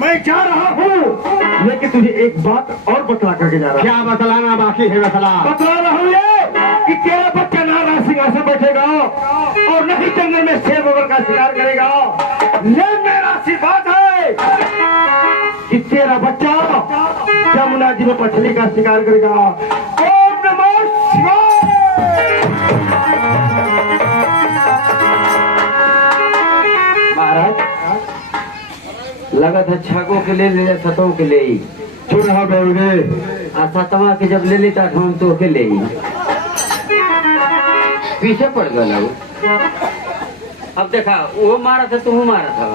मैं जा रहा हूँ, लेकिन तुझे एक बात और बतला करके जा रहा हूँ। क्या बतलाना बाकी है? बतला रहा हूँ ये कि तेरा बच्चा ना राज सिंहासन बैठेगा और नहीं जंगल में शेर बबर का शिकार करेगा। ये मेरा आशीर्वाद है कि तेरा बच्चा यमुना जी में मछली का शिकार करेगा। ओम नमः शिवाय। महाराज लगत है छगो के ले सतों के ले ही चुप रहा बेवड़े। सतवा के जब ले लेता हम तो के ले ही पीछे पड़ गया। अब देखा वो मारा था तुम मारा था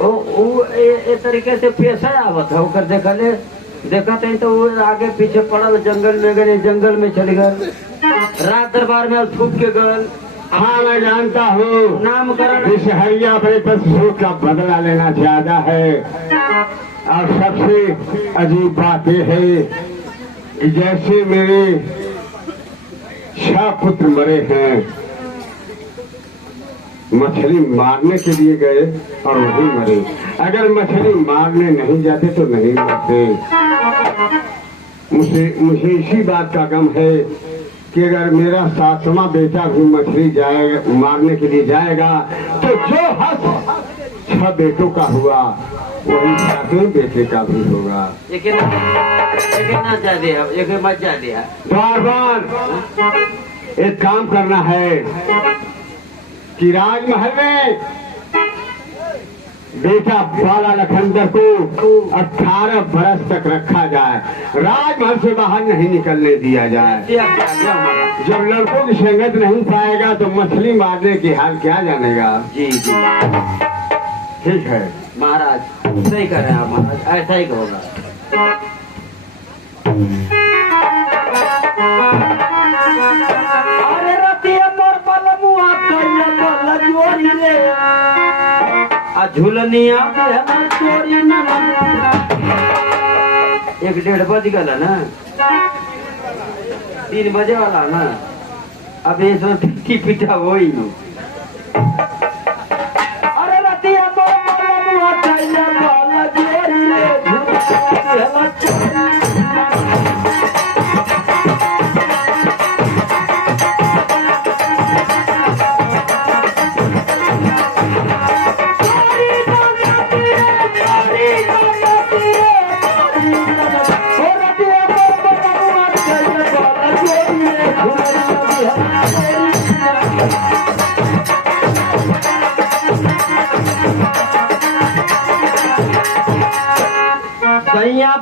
वो ए तरीके से पेशा आवत है ओकर देखा थे तो वो आगे पीछे पड़ल जंगल में गए, जंगल में चल गए, रात दरबार में छुप के गए। हाँ मैं जानता हूँ नामकरण इस हरिया अपने पशु का बदला लेना ज्यादा है। और सबसे अजीब बात यह है कि जैसे मेरे 6 पुत्र मरे हैं, मछली मारने के लिए गए और वही मरे। अगर मछली मारने नहीं जाते तो नहीं मरते। मुझे इसी बात का गम है कि अगर मेरा 7वां बेटा भी मछली जाएगा मारने के लिए जाएगा तो जो हक 6 बेटों का हुआ वही 7वें बेटे का भी होगा। एक ना जा दिया, एक मत जा दिया। बार एक काम करना है कि राजमहल में बेटा बाला लखनदर को 18 बरस तक रखा जाए, राजमहल से बाहर नहीं निकलने दिया जाए। जब लड़कों की संगत नहीं पाएगा तो मछली मारने की हाल क्या जानेगा। जी जी ठीक है महाराज, सही कर रहे हैं आप महाराज, ऐसा ही होगा। अरे रतिया मोर पलमुआ कइला बल जोरी रे आ झुलनिया बेहला चोरी न 1:30 बज गला ना, 3 बजे वाला ना। अब ये सब की पिटा वही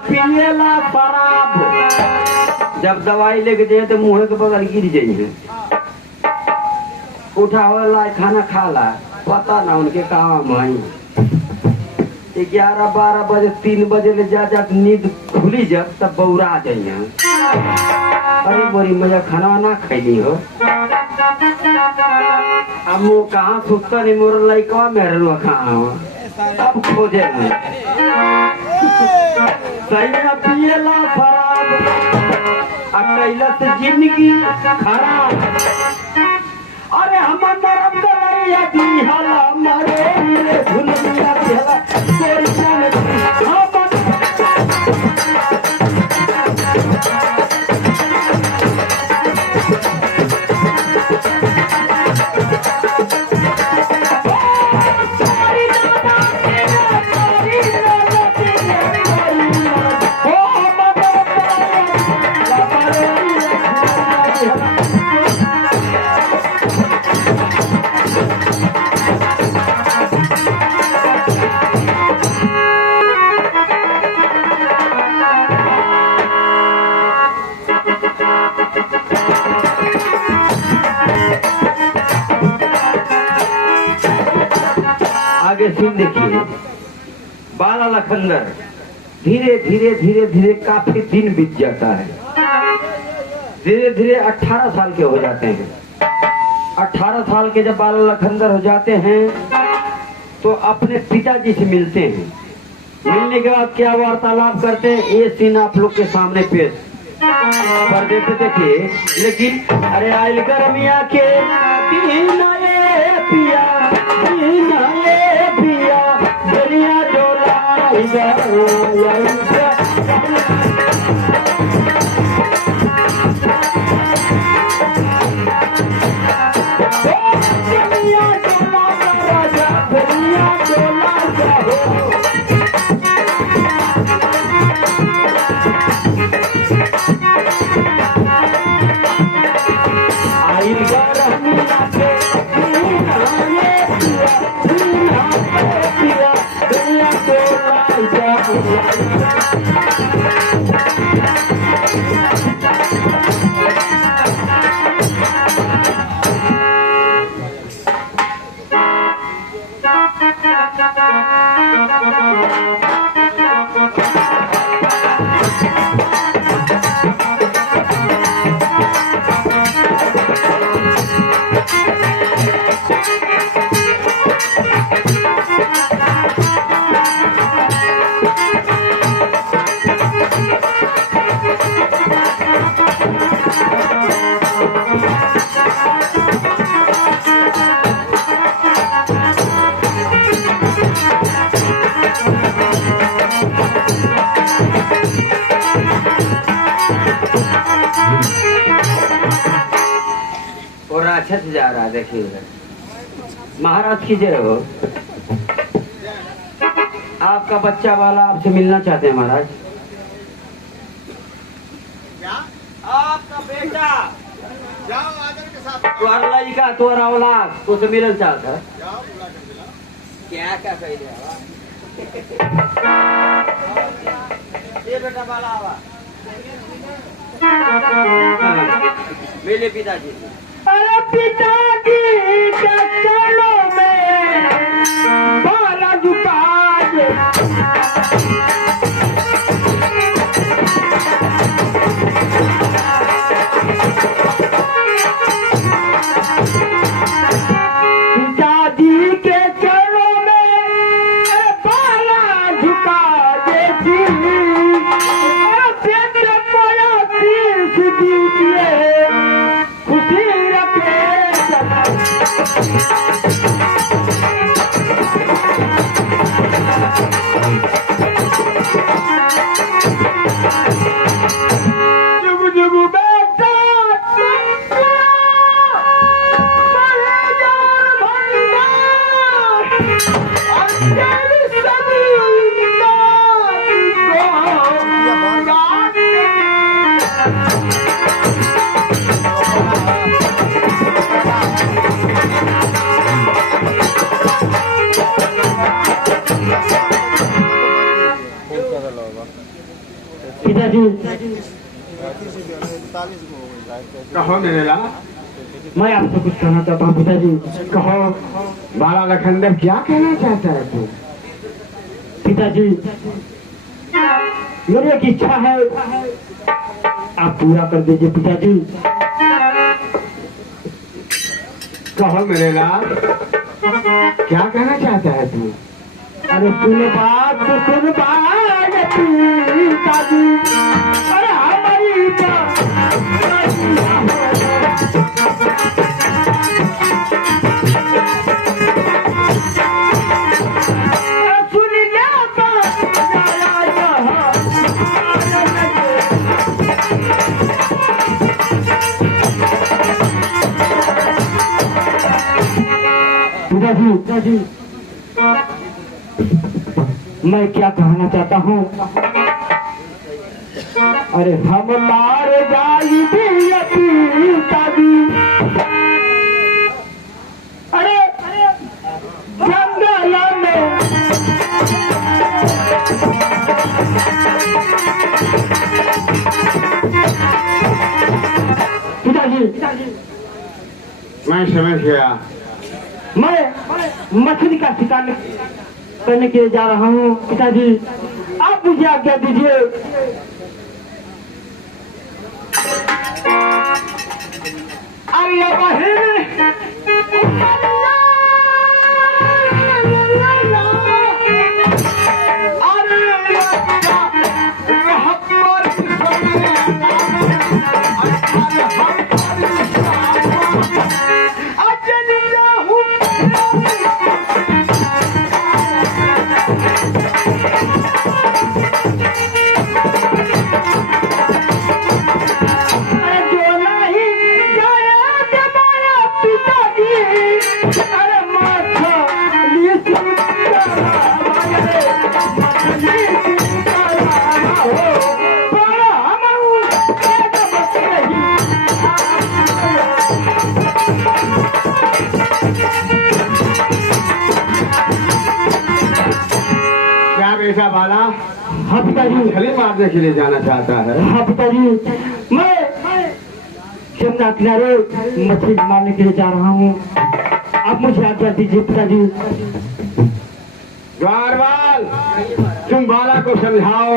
पियला शराब। जब दवाई लेके जाए तो मुँह के बगल गिर जाइए, उठावला खाना खाला, पता ना उनके काम है। 11-12 बजे 3 बजे ले जा नींद खुली जब तब बौरा जाइए। अरे बड़ी मजा खाना ना खैली हो। अब वो कहाँ सुता नहीं, मोर लड़का मेरे लो कहाँ अब खोजे सैया पियला शराब आ कैला से जिंदगी खराब। अरे हमर नरम गलैया दिहला मरे रे भुलिया दिहला तोरी जान आगे सुन देखिए। बाला लखनदर धीरे धीरे धीरे धीरे काफी दिन बीत जाता है। धीरे धीरे 18 साल के हो जाते हैं। 18 साल के जब बाला लखनदर हो जाते हैं तो अपने पिताजी से मिलते हैं। मिलने के बाद क्या वार्तालाप करते हैं ये सीन आप लोग के सामने पेश कर देते देखिए। लेकिन अरे आयल गर्मिया के दिन आए पिया दिन आए से जा रहा है, देखिए उधर। महाराज की जय हो। आपका बच्चा वाला आपसे मिलना चाहते हैं महाराज। आपका बेटा जाओ आदर के साथ तुम्हारा लड़का तुम्हारा औलाद तो से मिलना चाहता है। जाओ बुला कर मिला। क्या क्या कह दिया ये बेटा वाला आवा मेरे पिताजी। अरे पिताजी के चरणों में बाला झुका दे। पिताजी के चरणों में बाला झुका देती। बेटे कोया तीर्थ दीजिए खुशी रखे सदा। जुग जुग बेटा पिताजी कहो मेरे लाल, मैं आपसे कुछ कहना चाहता हूँ। पिताजी कहो। बाला लखनदर क्या कहना चाहता है तू? पिताजी मेरी एक इच्छा है, आप पूरा कर दीजिए पिताजी। कहो मेरे लाल, क्या कहना चाहता है तू? अरे सुन बात पिताजी। अरे हमारी सुन पिताजी मैं क्या कहना चाहता हूँ। अरे हम मार जाई पिताजी। अरे जंगल में पिताजी मैं समझ गया। मैं मछली का शिकार करने के लिए जा रहा हूँ। पिताजी आप मुझे आज्ञा दीजिए। अरे क्या बेटा बाला हाँ पिताजी। मछली मारने के लिए जाना चाहता है? हाँ पिताजी मैं यमुना किनारे मछली मारने के लिए जा रहा हूँ। आप मुझे आज्ञा दीजिए पिताजी। द्वारपाल, तुम बाला को समझाओ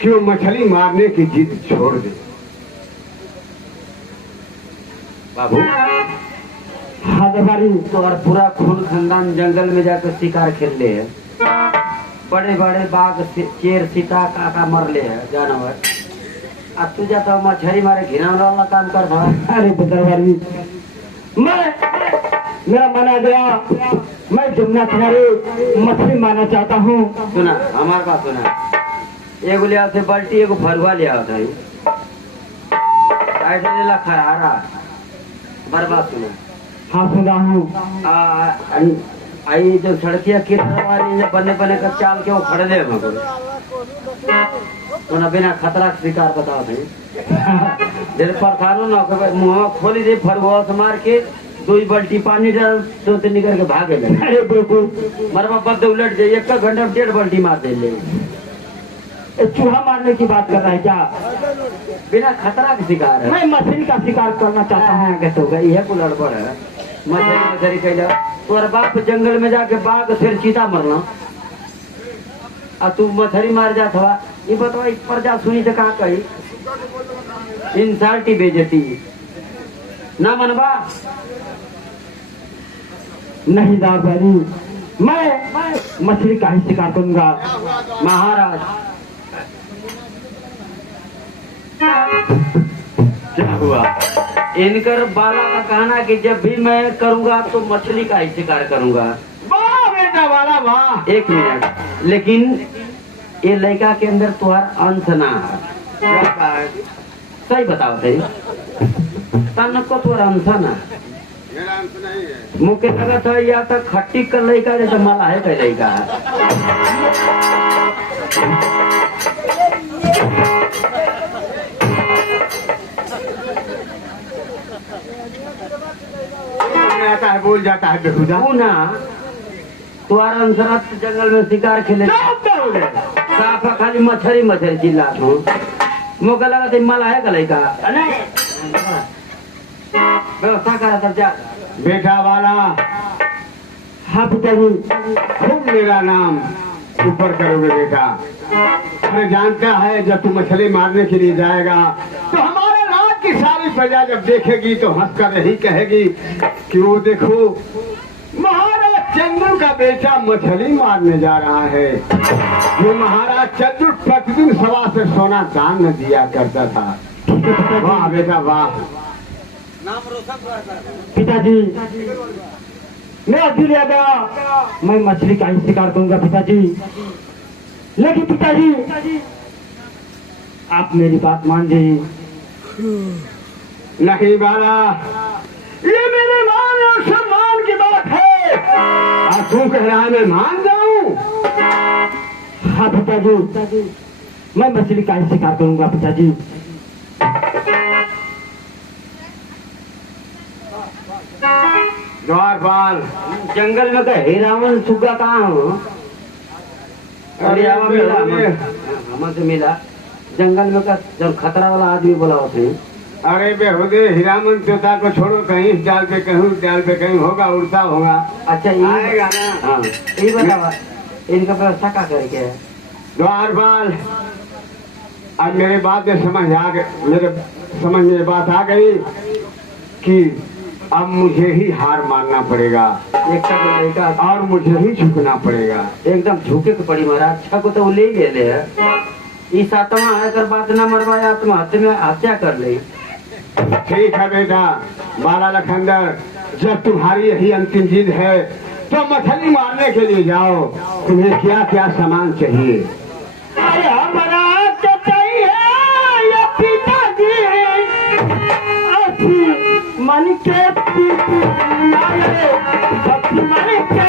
कि वो मछली मारने की जिद छोड़ दे। बाबू हाँ दरबारी। तो और पूरा खून खानदान जंगल में जाकर शिकार खेल ले है। बड़े बड़े बाघ शेर सीता काका मर ले है जानवर। अब तू जाता मछली मारे घिनौना वाला काम कर था। अरे दरबारी मेरा मना गया। मैं यमुना किनारे मछली मारना चाहता हूँ। सुना हमारे पास सुना। एगो ले आओ थे बाल्टी एगो फरुआ ले आओ था। ऐसे ले ला खरारा बर्बाद सुना। हाँ सुना हूँ। आई जो सड़किया कितना वाली बने बने कर चाल के वो खड़े दे तो ना बिना खतरा का शिकार बताओ थे जब परखानो ना मुँह खोली दे फरगो से मार के 2 बाल्टी पानी डाल तो निकल के भागे लगे। अरे बिल्कुल मरवा बद उलट जाए 1 घंटे में 1.5 बाल्टी मार दे ले। चूहा मारने की बात कर रहा है क्या? बिना खतरा का शिकार है। मैं मछली का शिकार करना चाहता हूँ। तो गई है कुल गड़बड़ है। मछली कैला तोर बाप जंगल में जाके बाघ फिर चीता मरना आ तू मछली मार जात हवा। ये बताओ एक पर जा सुनी तो कहा कही इंसाल्टी बेजती ना मनवा। नहीं दादाजी, मैं मछली का ही शिकार करूंगा। महाराज क्या हुआ? इनकर बाला का कहना कि जब भी मैं करूंगा तो मछली का ही शिकार करूंगा। वाह बेटा वाला वाह। 1 मिनट, लेकिन ये लड़का के अंदर तुम्हार अंश ना है। सही बताओ थे तन को तुम्हारा अंश ना मेरा अंश नहीं है। मुझे लगा था या तो खट्टी का लड़का जैसे मला है का लड़का है। आता है बोल जाता है बेहुदा। तू ना तुम्हारा अंसरात जंगल में शिकार खेले साफा खाली मछली मछली चिल्ला मुझे लगा था मला है का लड़का व्यवस्था करा तब जा। बेटा वाला हाँ पिताजी। खूब मेरा नाम ऊपर करोगे बेटा। मैं जानता है जब तू मछली मारने के लिए जाएगा तो हमारे राज की सारी प्रजा जब देखेगी तो हंसकर यही कहेगी कि वो देखो महाराज चंद्र का बेटा मछली मारने जा रहा है। जो महाराज चंद्र प्रतिदिन 1.25 से सोना दान न दिया करता था। वाह बेटा वाह। पिताजी मैं अभी ले गया, मैं मछली का ही शिकार करूंगा पिताजी। लेकिन पिताजी आप मेरी बात मान जाइए। नहीं बाला, ये मेरे मान और सम्मान की बात है। और तू कह रहा है मैं मान जाऊं? हाँ पिताजी, मैं मछली का ही शिकार करूंगा पिताजी। द्वारपाल जंगल में कहे रावण सुग्गा कहाँ हो? अरे हमसे मिला जंगल में का जब खतरा वाला आदमी बोला होते। अरे बेहुदे हीरामन तोता को छोड़ो, कहीं इस डाल पे कहीं उस डाल पे कहीं होगा, उड़ता होगा। अच्छा ये आएगा ना। हाँ ये बतावा इनका व्यवस्था क्या करके है? द्वारपाल अब मेरे बात में समझ आ गई, मेरे समझ में बात आ गई कि अब मुझे ही हार मानना पड़ेगा एक लड़का और मुझे ही झुकना पड़ेगा। एकदम झुके के पड़ी महाराज। छह को तो वो ले ले है इस आत्मा आकर बात न मरवाए आत्महत्या में हत्या कर ले। ठीक है बेटा बाला लखंदर, जब तुम्हारी यही अंतिम जिद है तो मछली मारने के लिए जाओ। तुम्हें क्या क्या सामान चाहिए? अरे हमारा तो चाहिए ये पिताजी मन के मन के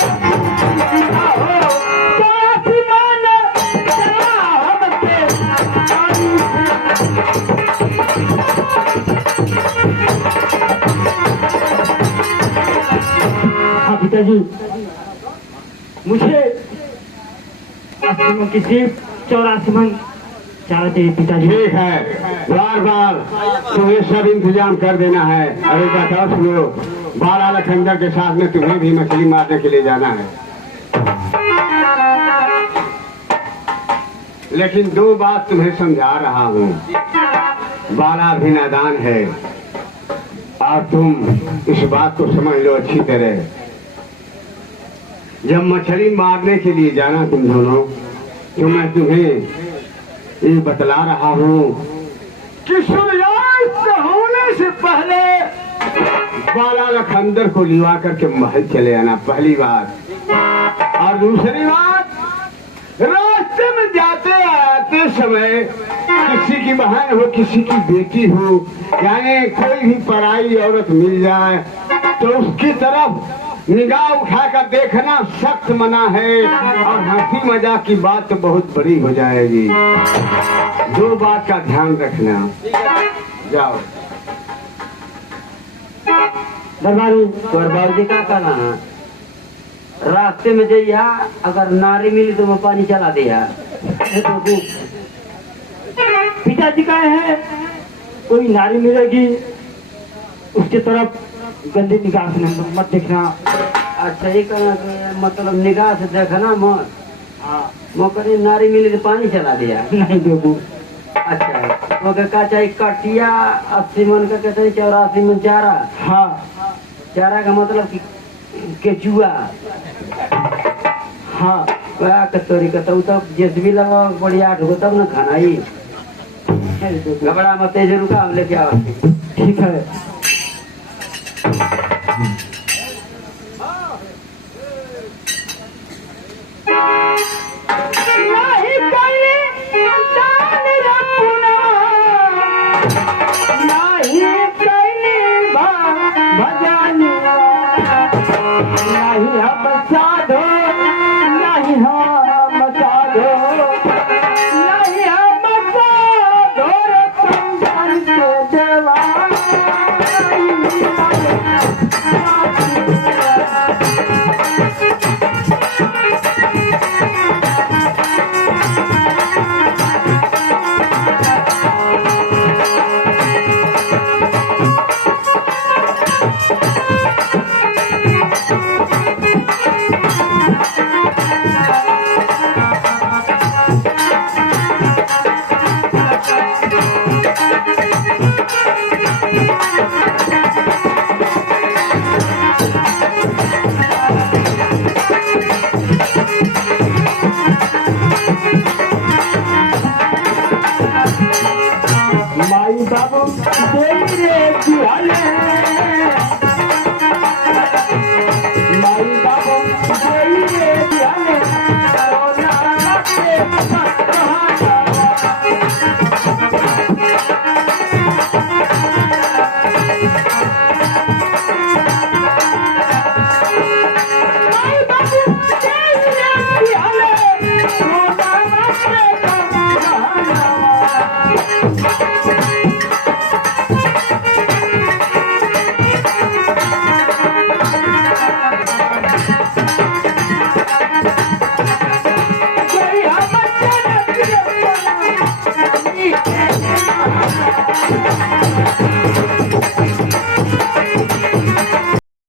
पिताजी मुझे 80 मन की सीट 84 मन चारा चाहिए पिताजी। ठीक है बार बार तुम्हें सब इंतजाम कर देना है। अरे बताओ सुनो, बाला लखंदर के साथ में तुम्हें भी मछली मारने के लिए जाना है। लेकिन 2 बात तुम्हें समझा रहा हूँ। बाला भी नादान है और तुम इस बात को समझ लो अच्छी तरह। जब मछली मारने के लिए जाना तुम दोनों, तो मैं तुम्हें ये बतला रहा हूँ कि सूर्यास्त होने से पहले बाला लखंदर को लिवा करके महल चले आना, पहली बात। और दूसरी बात, रास्ते में जाते आते समय किसी की बहन हो, किसी की बेटी हो, यानी कोई भी पराई औरत मिल जाए तो उसकी तरफ निगाह उठाकर देखना सख्त मना है, और हंसी मजाक की बात तो बहुत बड़ी हो जाएगी। दो बात का ध्यान रखना। जाओ दरबार जी का कहना है, रास्ते में जइया अगर नारी मिली तो मैं पानी चला दिया। पिताजी का है कोई नारी मिलेगी उसके तरफ गंदी निगाह से मत देखना। अच्छा ये कहना कि मतलब निगाह से देखना मत। हाँ मैं कहीं नारी मिली तो पानी चला दिया। नहीं बेबू। अच्छा वो का चाहिए कटिया 80 मन का कहते 84 मन चारा। हाँ चारा का मतलब कि केचुआ। हाँ वह कतोरी का तब जेसबी लगा बढ़िया 8 हो तब ना खाना ही घबरा मत, तेज रुका हम लेके आओ। ठीक है।